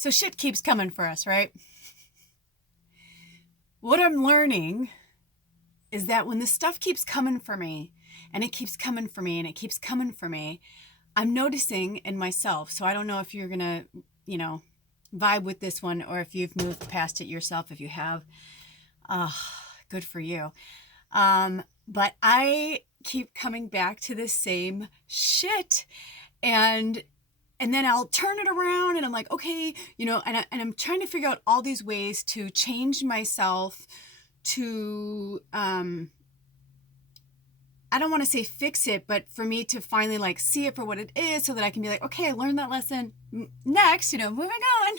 So shit keeps coming for us, right? What I'm learning is that when this stuff keeps coming for me, and it keeps coming for me, and it keeps coming for me, I'm noticing in myself. So I don't know if you're going to, vibe with this one, or if you've moved past it yourself. If you have, good for you. But I keep coming back to the same shit. And then I'll turn it around and I'm like, okay, and I'm trying to figure out all these ways to change myself to, I don't want to say fix it, but for me to finally like see it for what it is, so that I can be like, okay, I learned that lesson. Next, moving on.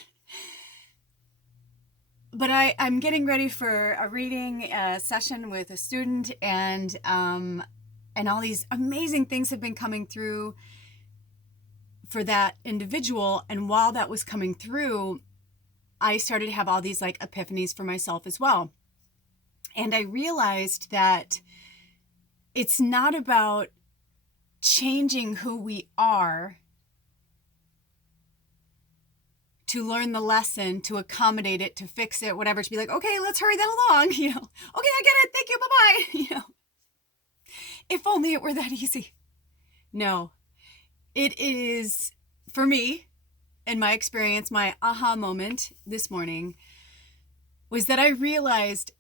But I'm getting ready for a reading session with a student, and all these amazing things have been coming through for that individual. And while that was coming through, I started to have all these like epiphanies for myself as well. And I realized that it's not about changing who we are to learn the lesson, to accommodate it, to fix it, whatever, to be like, okay, let's hurry that along, okay, I get it, thank you, bye-bye, If only it were that easy. No, it is, for me, in my experience, my aha moment this morning was that I realized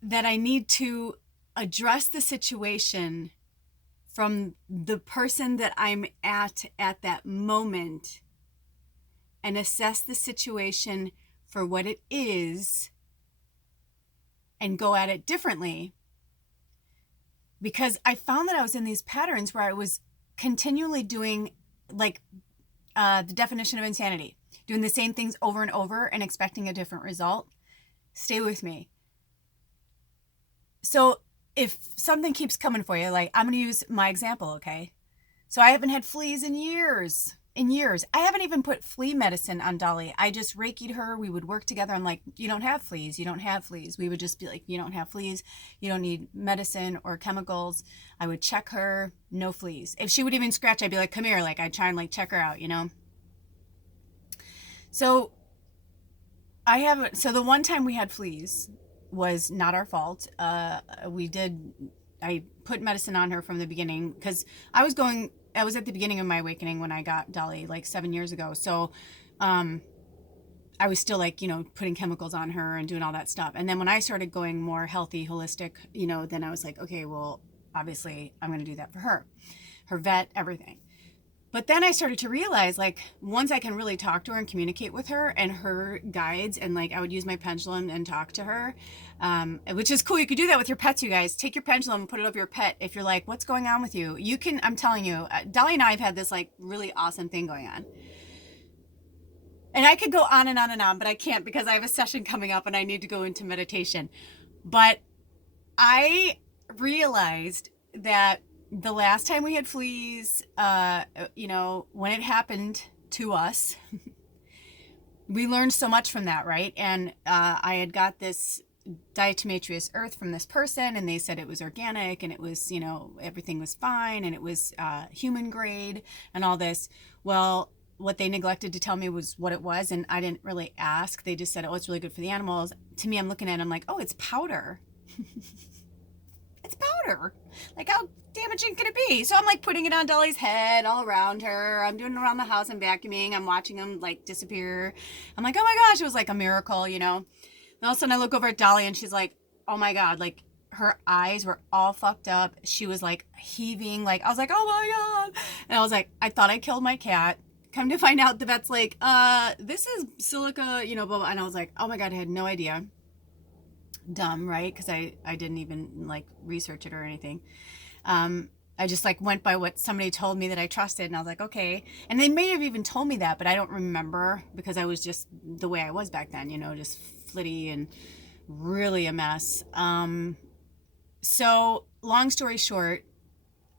that I need to address the situation from the person that I'm at that moment, and assess the situation for what it is and go at it differently. Because I found that I was in these patterns where I was continually doing like the definition of insanity, doing the same things over and over and expecting a different result. Stay with me. So if something keeps coming for you, like, I'm going to use my example, okay? So I haven't had fleas in years. I haven't even put flea medicine on Dolly. I just Reiki'd her. We would work together. I'm like, you don't have fleas. You don't have fleas. We would just be like, you don't have fleas. You don't need medicine or chemicals. I would check her. No fleas. If she would even scratch, I'd be like, come here. Like, I'd try and like check her out, So so the one time we had fleas was not our fault. I put medicine on her from the beginning, because I was at the beginning of my awakening when I got Dolly, like 7 years ago. So I was still like, putting chemicals on her and doing all that stuff. And then when I started going more healthy, holistic, then I was like, okay, well, obviously I'm going to do that for her vet, everything. But then I started to realize, like, once I can really talk to her and communicate with her and her guides, and like I would use my pendulum and talk to her, which is cool. You could do that with your pets, you guys. Take your pendulum and put it over your pet. If you're like, what's going on with you? You can, I'm telling you, Dolly and I have had this like really awesome thing going on. And I could go on and on and on, but I can't, because I have a session coming up and I need to go into meditation. But I realized that the last time we had fleas, when it happened to us, we learned so much from that, right? And I had got this diatomaceous earth from this person, and they said it was organic, and it was, everything was fine, and it was human grade and all this. Well, what they neglected to tell me was what it was, and I didn't really ask. They just said, oh, it's really good for the animals. To me, I'm looking at it, I'm like, oh, it's powder. It's powder. Like, how damaging could it be? So I'm like putting it on Dolly's head, all around her. I'm doing it around the house. I'm vacuuming. I'm watching them like disappear. I'm like, oh my gosh, it was like a miracle, And all of a sudden I look over at Dolly and she's like, oh my God, like her eyes were all fucked up. She was like heaving. Like, I was like, oh my God. And I was like, I thought I killed my cat. Come to find out, the vet's like, this is silica, blah, blah. And I was like, oh my God, I had no idea. Dumb, right? Because I didn't even like research it or anything. I just like went by what somebody told me that I trusted, and I was like, okay. And they may have even told me that, but I don't remember, because I was just the way I was back then, just flitty and really a mess. So long story short,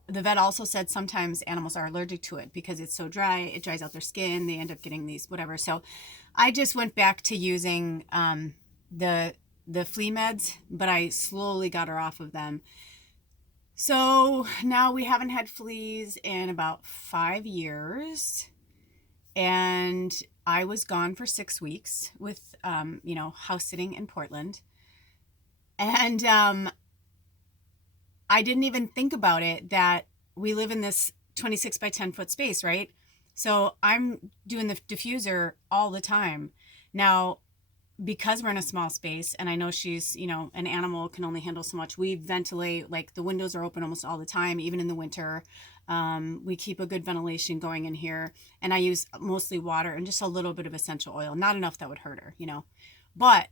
the vet also said sometimes animals are allergic to it because it's so dry, it dries out their skin, they end up getting these whatever. So I just went back to using the flea meds, but I slowly got her off of them. So now we haven't had fleas in about 5 years. And I was gone for 6 weeks with, house sitting in Portland. And I didn't even think about it that we live in this 26 by 10 foot space, right? So I'm doing the diffuser all the time. Now, because we're in a small space and I know she's, an animal can only handle so much, we ventilate, like the windows are open almost all the time, even in the winter. We keep a good ventilation going in here, and I use mostly water and just a little bit of essential oil, not enough that would hurt her. But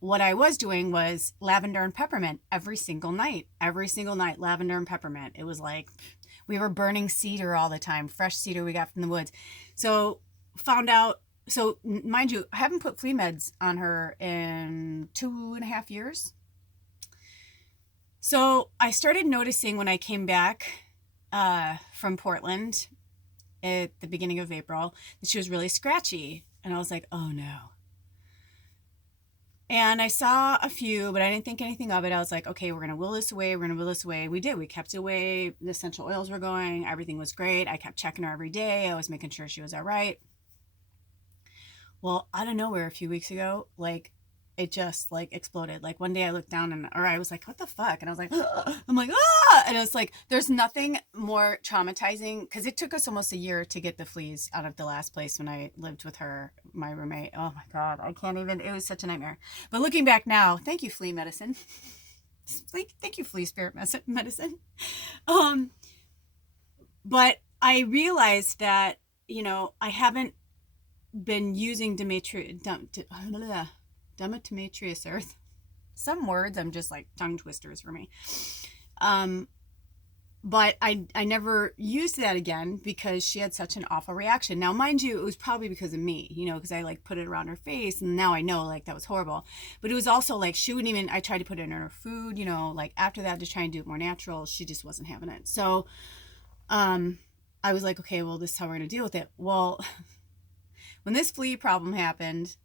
what I was doing was lavender and peppermint every single night, lavender and peppermint. It was like we were burning cedar all the time, fresh cedar we got from the woods. So found out, so mind you, I haven't put flea meds on her in 2.5 years. So I started noticing when I came back from Portland at the beginning of April that she was really scratchy. And I was like, oh no. And I saw a few, but I didn't think anything of it. I was like, okay, we're going to will this away. We're going to will this away. We did. We kept it away. The essential oils were going. Everything was great. I kept checking her every day. I was making sure she was all right. Well, out of nowhere, a few weeks ago, like, it just like exploded. Like one day I looked down or I was like, what the fuck? And I was like, I'm like, ah! And it's like, there's nothing more traumatizing, because it took us almost a year to get the fleas out of the last place when I lived with her, my roommate. Oh my God, I can't even, it was such a nightmare. But looking back now, thank you, flea medicine. Thank you, flea spirit medicine. But I realized that, I haven't been using Demetrius earth. Some words I'm just like tongue twisters for me. But I never used that again because she had such an awful reaction. Now, mind you, it was probably because of me, because I like put it around her face, and now I know like that was horrible. But it was also like she wouldn't even, I tried to put it in her food, like after that to try and do it more natural. She just wasn't having it. So I was like, okay, well, this is how we're going to deal with it. Well, when this flea problem happened,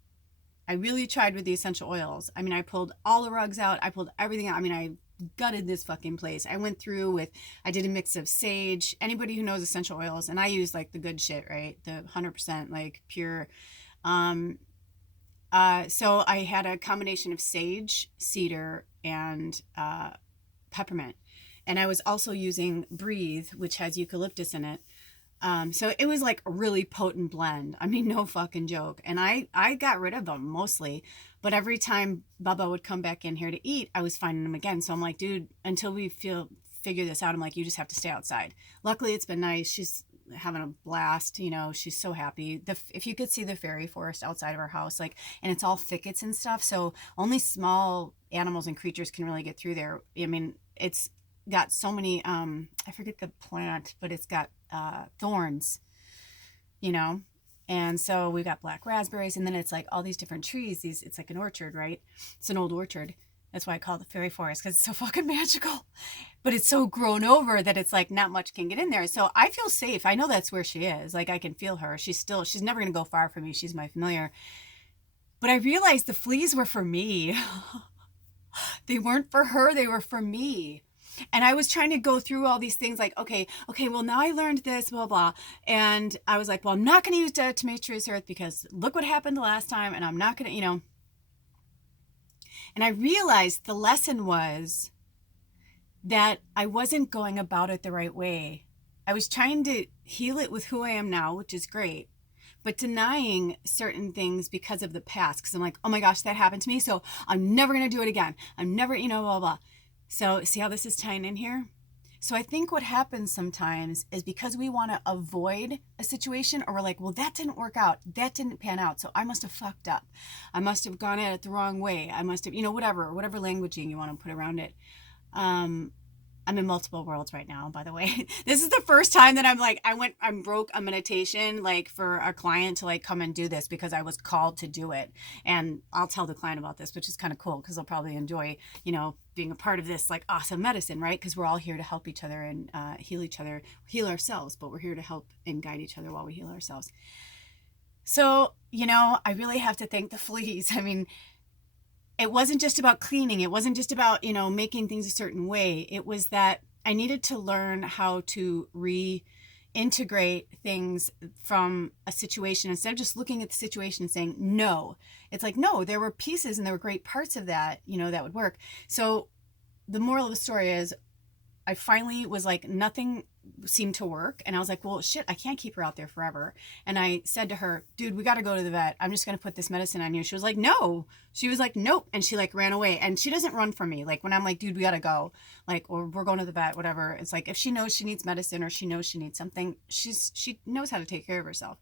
I really tried with the essential oils. I mean, I pulled all the rugs out. I pulled everything out. I mean, I gutted this fucking place. I went through I did a mix of sage. Anybody who knows essential oils, and I use like the good shit, right? The 100% like pure. So I had a combination of sage, cedar, and peppermint. And I was also using Breathe, which has eucalyptus in it. So it was like a really potent blend. I mean, no fucking joke. And I got rid of them mostly, but every time Bubba would come back in here to eat, I was finding them again. So I'm like, dude, until we figure this out, I'm like, you just have to stay outside. Luckily it's been nice. She's having a blast. She's so happy. If you could see the fairy forest outside of our house, like, and it's all thickets and stuff. So only small animals and creatures can really get through there. I mean, it's got so many, I forget the plant, but it's got thorns, and so we got black raspberries, and then it's like all these different trees. It's like an orchard, right? It's an old orchard. That's why I call it the fairy forest, because it's so fucking magical. But it's so grown over that it's like not much can get in there. So I feel safe. I know that's where she is. Like I can feel her. She's never gonna go far from me. She's my familiar. But I realized the fleas were for me. They weren't for her. They were for me. And I was trying to go through all these things like, okay, well, now I learned this, blah, blah. And I was like, well, I'm not going to use Demetrius earth because look what happened the last time. And I'm not going to, And I realized the lesson was that I wasn't going about it the right way. I was trying to heal it with who I am now, which is great, but denying certain things because of the past. Because I'm like, oh my gosh, that happened to me. So I'm never going to do it again. I'm never, blah, blah. So see how this is tying in here? So I think what happens sometimes is because we want to avoid a situation, or we're like, well, that didn't work out. That didn't pan out. So I must have fucked up. I must have gone at it the wrong way. I must have, whatever languaging you want to put around it. I'm in multiple worlds right now, by the way. This is the first time that I broke a meditation like for a client to like come and do this because I was called to do it. And I'll tell the client about this, which is kind of cool because they'll probably enjoy, being a part of this like awesome medicine, right? Because we're all here to help each other and heal ourselves, but we're here to help and guide each other while we heal ourselves. So, I really have to thank the fleas. I mean, it wasn't just about cleaning. It wasn't just about, making things a certain way. It was that I needed to learn how to integrate things from a situation instead of just looking at the situation and saying no. It's like, no, there were pieces and there were great parts of that, that would work. So the moral of the story is I finally was like, nothing seemed to work. And I was like, well, shit, I can't keep her out there forever. And I said to her, dude, we got to go to the vet. I'm just going to put this medicine on you. She was like, no. She was like, nope. And she like ran away. And she doesn't run from me. Like when I'm like, dude, we got to go. Like, or we're going to the vet, whatever. It's like, if she knows she needs medicine or she knows she needs something, she knows how to take care of herself.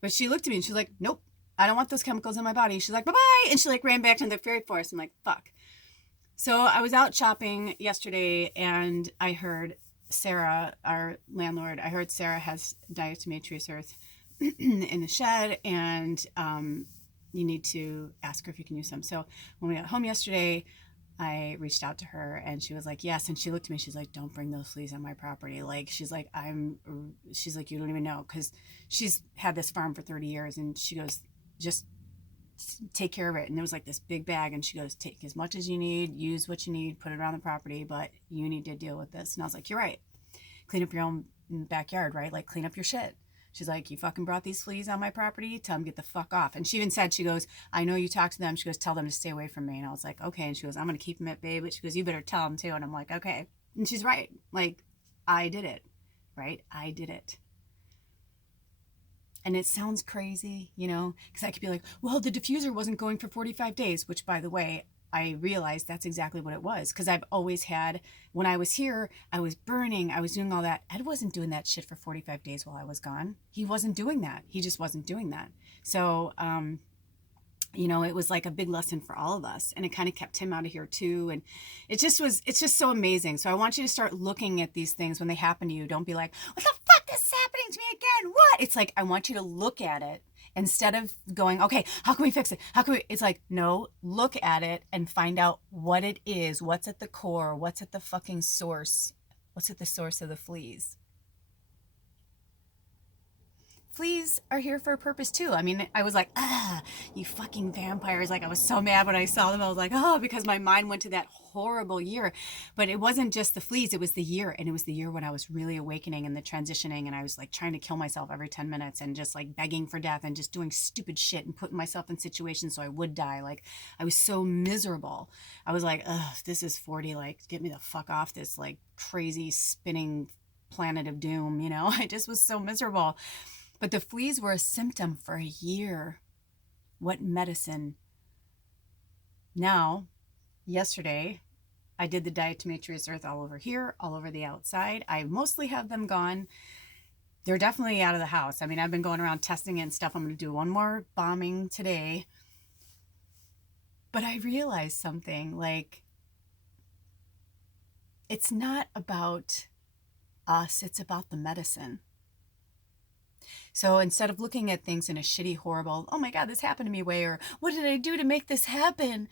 But she looked at me and she was like, nope, I don't want those chemicals in my body. She's like, bye-bye. And she like ran back to the fairy forest. I'm like, fuck. So I was out shopping yesterday and I heard Sarah, our landlord, I heard Sarah has diatomaceous earth in the shed and you need to ask her if you can use some. So when we got home yesterday, I reached out to her and she was like, yes. And she looked at me, she's like, don't bring those fleas on my property. Like, she's like, you don't even know. Cause she's had this farm for 30 years and she goes, just take care of it. And there was like this big bag and she goes, take as much as you need, use what you need, put it around the property, but you need to deal with this. And I was like, you're right. Clean up your own backyard, right? Like clean up your shit. She's like, you fucking brought these fleas on my property, tell them get the fuck off. And she even said, she goes, I know you talk to them. She goes, tell them to stay away from me. And I was like, okay. And she goes, I'm going to keep them at bay. But she goes, you better tell them too. And I'm like, okay. And she's right. Like, I did it, right? I did it. And it sounds crazy, because I could be like, well, the diffuser wasn't going for 45 days, which by the way, I realized that's exactly what it was. Because I've always had, when I was here, I was burning, I was doing all that. Ed wasn't doing that shit for 45 days while I was gone. He wasn't doing that. He just wasn't doing that. So, it was like a big lesson for all of us. And it kind of kept him out of here too. And it's just so amazing. So I want you to start looking at these things when they happen to you. Don't be like, what the fuck is happening to me again? What? It's like, I want you to look at it instead of going, okay, how can we fix it? It's like, no, look at it and find out what it is. What's at the core? What's at the fucking source? What's at the source of the fleas? Fleas are here for a purpose too. I mean, I was like, you fucking vampires. Like, I was so mad when I saw them. I was like, because my mind went to that horrible year. But it wasn't just the fleas, it was the year. And it was the year when I was really awakening and the transitioning. And I was like trying to kill myself every 10 minutes and just like begging for death and just doing stupid shit and putting myself in situations so I would die. Like, I was so miserable. I was like, this is 40. Like, get me the fuck off this like crazy spinning planet of doom. I just was so miserable. But the fleas were a symptom for a year. What medicine? Now, yesterday, I did the diatomaceous earth all over here, all over the outside. I mostly have them gone. They're definitely out of the house. I mean, I've been going around testing it and stuff. I'm going to do one more bombing today. But I realized something, like, it's not about us, it's about the medicine. So instead of looking at things in a shitty, horrible, oh my God, this happened to me way, or what did I do to make this happen?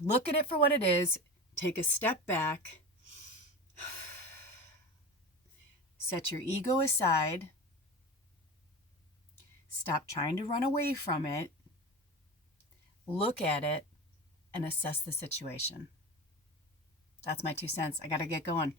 Look at it for what it is. Take a step back. Set your ego aside. Stop trying to run away from it. Look at it and assess the situation. That's my 2 cents. I got to get going.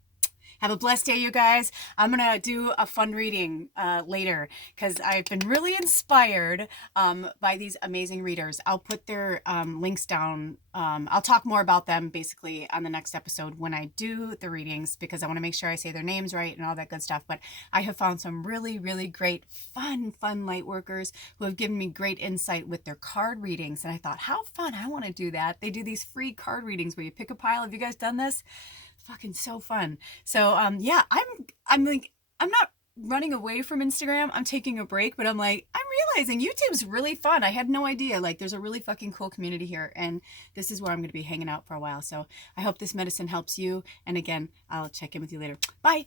Have a blessed day, you guys. I'm going to do a fun reading later because I've been really inspired by these amazing readers. I'll put their links down. I'll talk more about them basically on the next episode when I do the readings because I want to make sure I say their names right and all that good stuff. But I have found some really, really great, fun light workers who have given me great insight with their card readings. And I thought, how fun. I want to do that. They do these free card readings where you pick a pile. Have you guys done this? Fucking so fun. So yeah, I'm like, I'm not running away from Instagram. I'm taking a break, but I'm like, I'm realizing YouTube's really fun. I had no idea. Like, there's a really fucking cool community here, and this is where I'm going to be hanging out for a while. So I hope this medicine helps you. And again, I'll check in with you later. Bye.